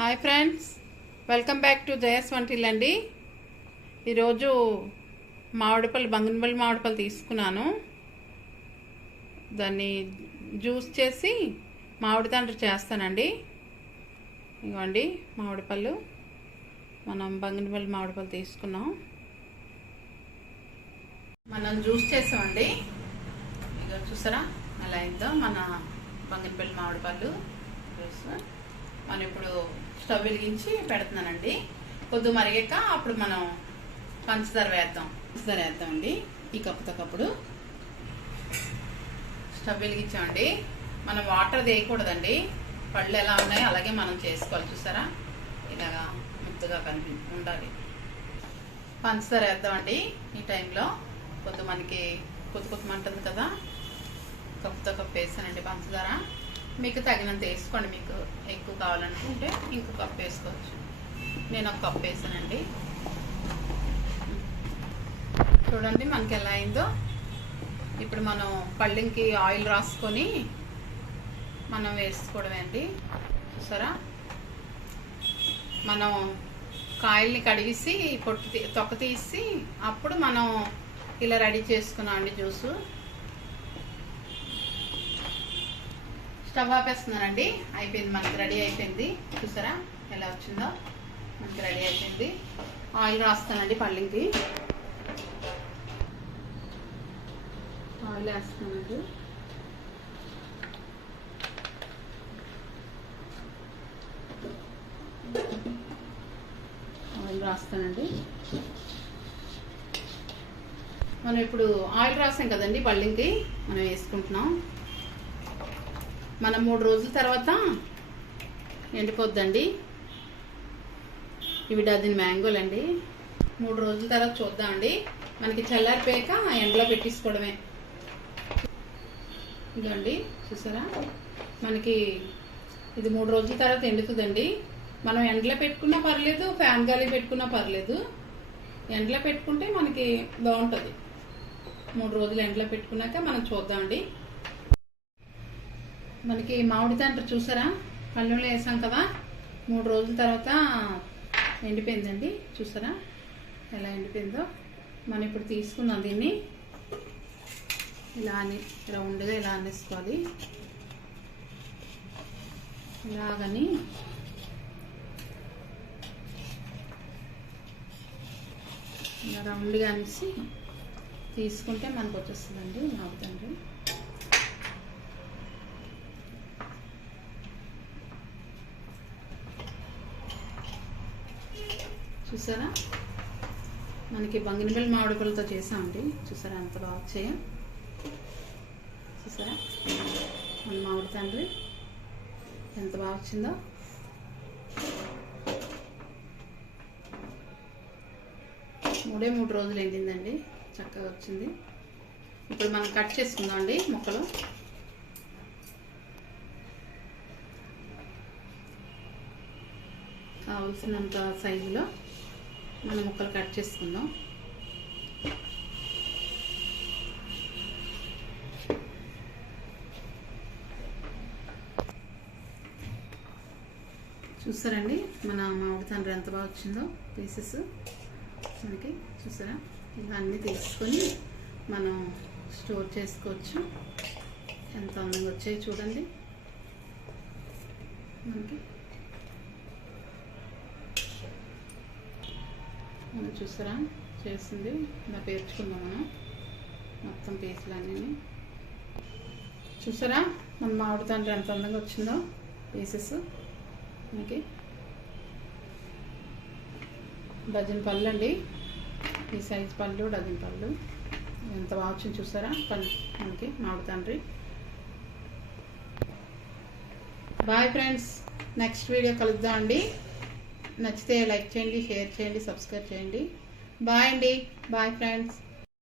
Hi friends, welcome back to Jaya svantaillu అండి. ఈరోజు మామిడిపళ్ళు బంగినపల్లి మామిడిపళ్ళు తీసుకున్నాను. దాన్ని జ్యూస్ చేసి మామిడి తండ్రి చేస్తానండి. ఇవ్వండి మామిడిపళ్ళు, మనం బంగినపల్లి మామిడిపళ్ళు తీసుకున్నాం. మనం జ్యూస్ చేసామండి. ఇక చూసారా ఎలా అయిందో మన బంగినపల్లి మామిడిపళ్ళు జ్యూస్. మనం ఇప్పుడు స్టవ్ వెలిగించి పెడుతున్నానండి. కొద్ది మరిగాక అప్పుడు మనం పంచదార వేద్దామండి. ఈ కప్పుతో కప్పుడు స్టవ్ వెలిగించామండి. మనం వాటర్ వేయకూడదండి. పళ్ళు ఎలా ఉన్నాయో అలాగే మనం చేసుకోవాలి. చూసారా ఇలాగా ముద్దగా ఉండాలి. పంచదార వేద్దామండి. ఈ టైంలో మనకి కొత్త మంటుంది కదా, కప్పుతో కప్పు వేసానండి పంచదార. మీకు తగినంత వేసుకోండి. మీకు ఎక్కువ కావాలనుకుంటే ఇంకో కప్పు వేసుకోవచ్చు. నేను ఒక కప్పు వేసానండి. చూడండి మనకి ఎలా అయిందో. ఇప్పుడు మనం పళ్ళకి ఆయిల్ రాసుకొని మనం వేసుకోవడమే అండి. చూసారా మనం కాయల్ని కడిగేసి తొక్క తీసి అప్పుడు మనం ఇలా రెడీ చేసుకున్నాం అండి జ్యూసు. స్టవ్ ఆపేస్తున్నానండి. అయిపోయింది, మనకి రెడీ అయిపోయింది. చూసారా ఎలా వచ్చిందో, మనకి రెడీ అయిపోయింది. ఆయిల్ రాస్తానండి పళ్ళకి. ఆయిల్ వేస్తున్నానండి. ఆయిల్ రాస్తానండి. మనం ఇప్పుడు ఆయిల్ రాసాం కదండి పళ్ళకి, మనం వేసుకుంటున్నాం. మనం 3 రోజుల తర్వాత ఎండిపోద్దండి. ఇవి డజన్ మ్యాంగోలు అండి. 3 రోజుల తర్వాత చూద్దామండి. మనకి చల్లారిపోయాక ఎండలో పెట్టేసుకోవడమే. ఇదండి చూసారా, మనకి ఇది 3 రోజుల తర్వాత ఎండుతుందండి. మనం ఎండలో పెట్టుకున్నా పర్లేదు, ఫ్యాన్ గాలి పెట్టుకున్నా పర్లేదు. ఎండలో పెట్టుకుంటే మనకి బాగుంటుంది. 3 రోజులు ఎండలో పెట్టుకున్నాక మనం చూద్దామండి. మనకి మామిడి తండ్రి చూసారా పళ్ళులో వేసాం కదా, 3 రోజుల తర్వాత ఎండిపోయిందండి. చూసారా ఎలా ఎండిపోయిందో. మనం ఇప్పుడు తీసుకుందాం దీన్ని. ఇలా రౌండ్గా ఇలా అనేసుకోవాలి. ఇలాగని ఇలా రౌండ్గా అనేసి తీసుకుంటే మనకు వచ్చేస్తుందండి మామిడి తండ్రి. చూసారా మనకి బంగినపల్లి మామిడిపళ్ళతో చేసామండి. చూసారా ఎంత బాగా వచ్చాయో. చూసారా మన మామిడి తండ్రి ఎంత బాగా వచ్చిందో. మూడే 3 రోజులు ఎండిందండి, చక్కగా వచ్చింది. ఇప్పుడు మనం కట్ చేసుకుందాం అండి ముక్కలు. కావలసినంత సైజులో మనం ముక్కలు కట్ చేసుకుందాం. చూసారండి మన మామిడి తండ్రి ఎంత బాగా వచ్చిందో పీసెస్ మనకి. చూసారా ఇలా అన్నీ తీసుకొని మనం స్టోర్ చేసుకోవచ్చు. ఎంత అందంగా వచ్చాయి చూడండి మనకి. మనం చూసారా చేసింది ఇలా పేర్చుకుందాం మనం మొత్తం పీసులన్నీ. చూసారా మన మామిడి తండ్రి ఎంత అందంగా వచ్చిందో పీసెస్ మనకి. డజన్ పళ్ళు అండి, ఈ సైజు పళ్ళు డజన్ పళ్ళు. ఎంత బాగా వచ్చింది చూసారా మనకి మామిడి తండ్రి. బాయ్ ఫ్రెండ్స్, నెక్స్ట్ వీడియో కలుద్దాం అండి. నచ్చితే లైక్ చేయండి, షేర్ చేయండి, సబ్స్క్రైబ్ చేయండి. బాయ్ అండి. Bye friends.